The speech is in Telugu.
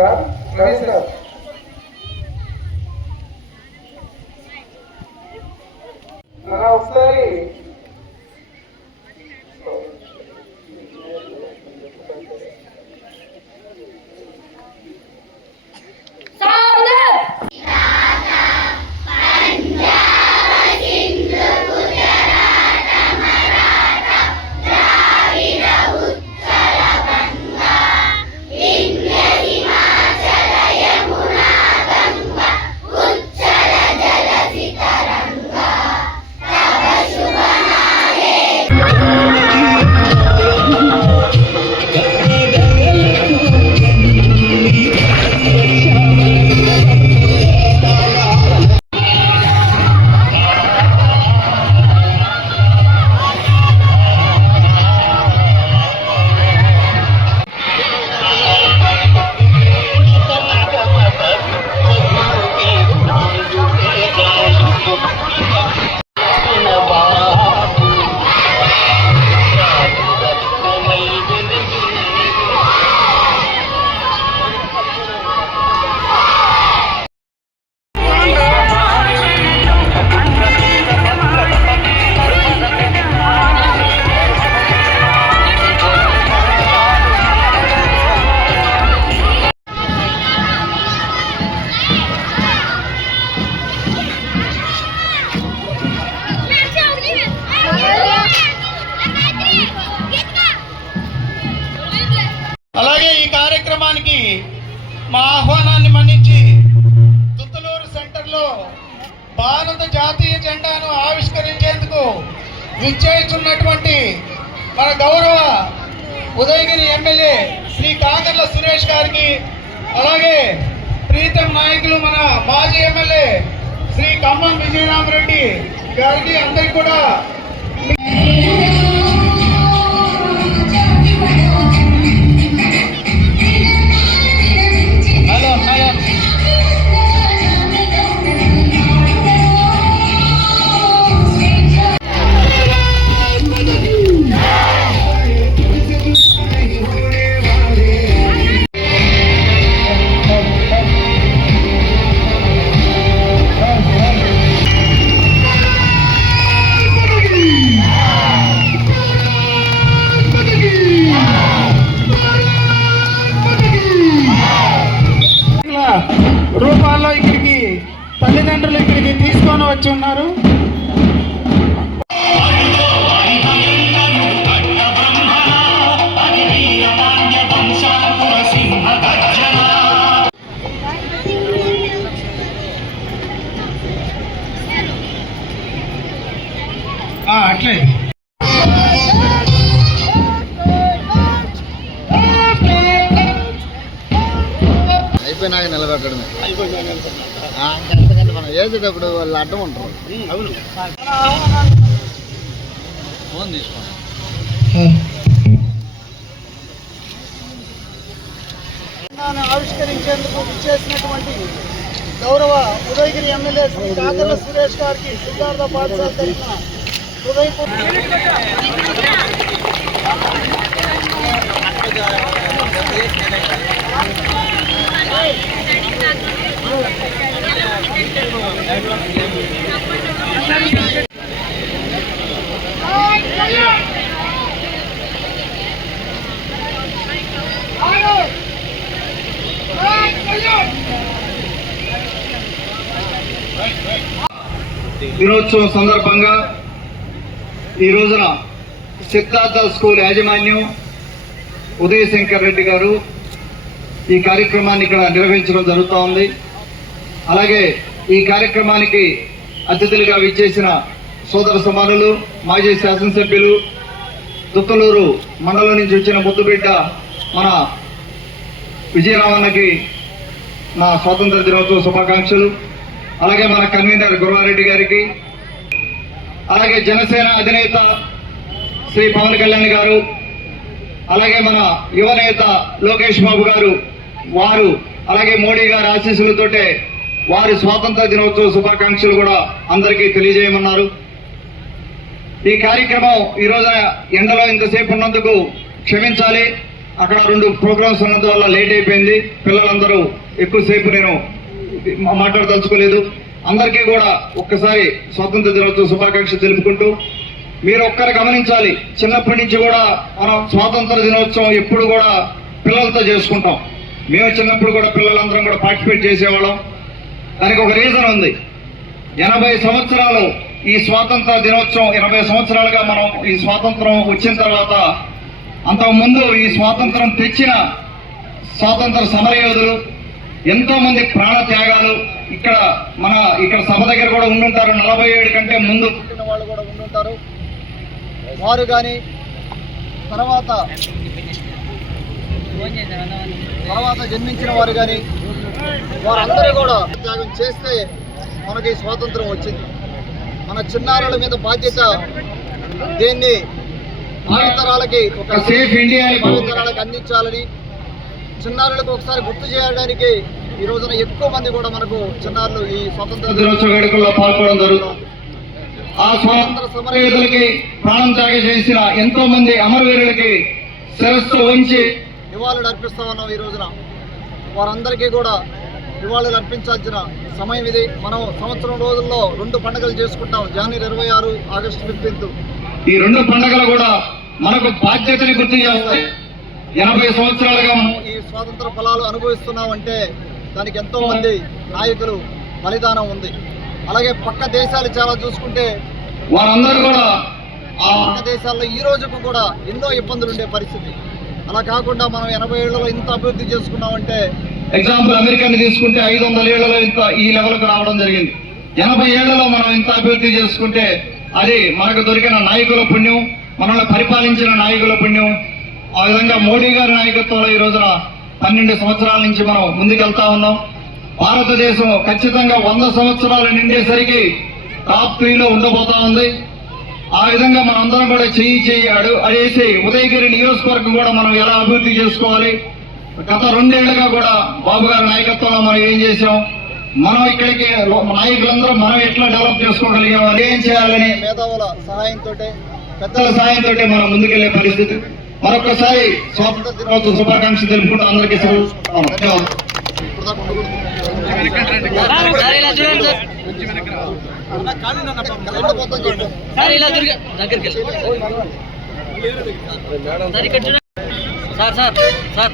సార్ రవి సార్ ఒకసారి అలాగే ఈ కార్యక్రమానికి మా ఆహ్వానాన్ని మన్నించి తుత్తలూరు సెంటర్లో భారత జాతీయ జెండాను ఆవిష్కరించేందుకు విచ్చేస్తున్నటువంటి మన గౌరవ ఉదయగిరి ఎమ్మెల్యే శ్రీ కాకర్ల సురేష్ గారికి, అలాగే ప్రీతం నాయకులు మన మాజీ ఎమ్మెల్యే శ్రీ ఖమ్మం విజయరామరెడ్డి గారికి అందరికీ కూడా రూపాల్లో ఇక్కడికి తల్లిదండ్రులు ఇక్కడికి తీసుకొని వచ్చి ఉన్నారు. అట్లే అయిపోయినాక నిలబెట్టడమే. అంతకంటే మనం వేసేటప్పుడు వాళ్ళు అడ్డం ఉంటారు. ఫోన్ తీసుకోండి. ఆవిష్కరించేందుకు విచ్చేసినటువంటి గౌరవ ఉదయగిరి ఎమ్మెల్యే శ్రీ కాకర్ల సురేష్ గారికి సిద్ధార్థ పాఠశాల తరఫున దినోత్సవం సందర్భంగా ఈ రోజున సిద్ధార్థ స్కూల్ యాజమాన్యం ఉదయశంకర్ రెడ్డి గారు ఈ కార్యక్రమాన్ని ఇక్కడ నిర్వహించడం జరుగుతూ ఉంది. అలాగే ఈ కార్యక్రమానికి అతిథులుగా విచ్చేసిన సోదర సమానులు, మాజీ శాసనసభ్యులు, తుత్తలూరు మండలం నుంచి వచ్చిన ముద్దుబిడ్డ మన విజయరామన్నకి నా స్వాతంత్ర దినోత్సవ శుభాకాంక్షలు. అలాగే మన కన్వీనర్ గురువారెడ్డి గారికి, అలాగే జనసేన అధినేత శ్రీ పవన్ కళ్యాణ్ గారు, అలాగే మన యువనేత లోకేష్ బాబు గారు, వారు అలాగే మోడీ గారి ఆశీస్సులతోటే వారి స్వాతంత్ర దినోత్సవ శుభాకాంక్షలు కూడా అందరికీ తెలియజేయమన్నారు. ఈ కార్యక్రమం ఈ రోజున ఎండలో ఇంతసేపు ఉన్నందుకు క్షమించాలి. అక్కడ 2 ప్రోగ్రామ్స్ ఉన్నందువల్ల లేట్ అయిపోయింది. పిల్లలందరూ ఎక్కువసేపు నేను మాట్లాడదలుచుకోలేదు. అందరికీ కూడా ఒక్కసారి స్వాతంత్ర దినోత్సవ శుభాకాంక్షలు తెలుపుకుంటూ, మీరు ఒక్కరు గమనించాలి, చిన్నప్పటి నుంచి కూడా మనం స్వాతంత్ర దినోత్సవం ఎప్పుడు కూడా పిల్లలతో చేసుకుంటాం. మేము చిన్నప్పుడు కూడా పిల్లలందరం కూడా పార్టిసిపేట్ చేసేవాళ్ళం. దానికి ఒక రీజన్ ఉంది. 80 సంవత్సరాలు ఈ స్వాతంత్ర దినోత్సవం, 80 సంవత్సరాలుగా మనం ఈ స్వాతంత్రం వచ్చిన తర్వాత, అంతకుముందు ఈ స్వాతంత్రం తెచ్చిన స్వాతంత్ర సమరయోధులు ఎంతో మంది ప్రాణ త్యాగాలు ఇక్కడ సభ దగ్గర కూడా ఉండుంటారు. 47 కంటే ముందు పుట్టిన వాళ్ళు కూడా ఉండుంటారు. వారు కానీ తర్వాత జన్మించిన వారు కానీ వారందరూ కూడా త్యాగం చేస్తే మనకి స్వాతంత్రం వచ్చింది. మన చిన్నారుల మీద బాధ్యత దీన్ని భావితరాలకి ఒక సేఫ్ ఇండియా భావితరాలకు అందించాలని, చిన్నారులకు ఒకసారి గుర్తు చేయడానికి ఈ రోజున ఎక్కువ మంది కూడా మనకు చిన్నారులు ఈ స్వాతంత్ర దినోత్సవ వేడుకల్లో పాల్గొనడం జరుగుతుంది. ఆ స్వాతంత్ర సమరయోధులకి ప్రాణం త్యాగం చేసిన ఎంతో మంది అమరవీరులకి శిరస్సు ఉంచి నివాళులు అర్పిస్తా ఉన్నాం. ఈ రోజున వారందరికీ కూడా నివాళులు అర్పించాల్సిన సమయం ఇది. మనం సంవత్సరం రోజుల్లో 2 పండుగలు చేసుకుంటాం, జనవరి 26, ఆగస్టు 15. ఈ 2 పండుగలు కూడా మనకు బాధ్యతని గుర్తు చేస్తాయి. 80 సంవత్సరాలుగా మనం ఈ స్వాతంత్ర ఫలాలు అనుభవిస్తున్నామంటే దానికి ఎంతో మంది నాయకులు బలిదానం ఉంది. అలాగే పక్క దేశాలు చాలా చూసుకుంటే వారందరూ కూడా ఆ పక్క దేశాల్లో ఈ రోజుకు కూడా ఎన్నో ఇబ్బందులు ఉండే పరిస్థితి. అలా కాకుండా మనం 80 ఏళ్లలో ఇంత అభివృద్ధి చేసుకున్నామంటే, ఎగ్జాంపుల్ అమెరికాని తీసుకుంటే 500 ఏళ్లలో ఇంత ఈ లెవెల్కి రావడం జరిగింది. 80 ఏళ్లలో మనం ఇంత అభివృద్ధి చేసుకుంటే అది మనకు దొరికిన నాయకుల పుణ్యం, మనల్ని పరిపాలించిన నాయకుల పుణ్యం. ఆ విధంగా మోడీ గారి నాయకత్వంలో ఈ రోజున 12 సంవత్సరాల నుంచి మనం ముందుకెళ్తా ఉన్నాం. భారతదేశం ఖచ్చితంగా 100 సంవత్సరాలు నిండేసరికి టాప్ 3లో ఉండబోతా ఉంది. ఆ విధంగా మనం అందరం కూడా చేయి అడేసి ఉదయగిరి నియోజకవర్గం కూడా మనం ఎలా అభివృద్ధి చేసుకోవాలి, గత 2 ఏళ్లుగా కూడా బాబు గారి నాయకత్వంలో మనం ఏం చేసాం, మనం ఇక్కడికి నాయకులందరూ మనం ఎట్లా డెవలప్ చేసుకోగలిగాం, ఏం చేయాలని మేధావుల సహాయంతో, పెద్దల సహాయంతో మనం ముందుకెళ్లే పరిస్థితి. మరొకసారి స్వాతంత్ర దినోత్సవ శుభాకాంక్షలు తెలుపుకుంటూ అందరికీ సార్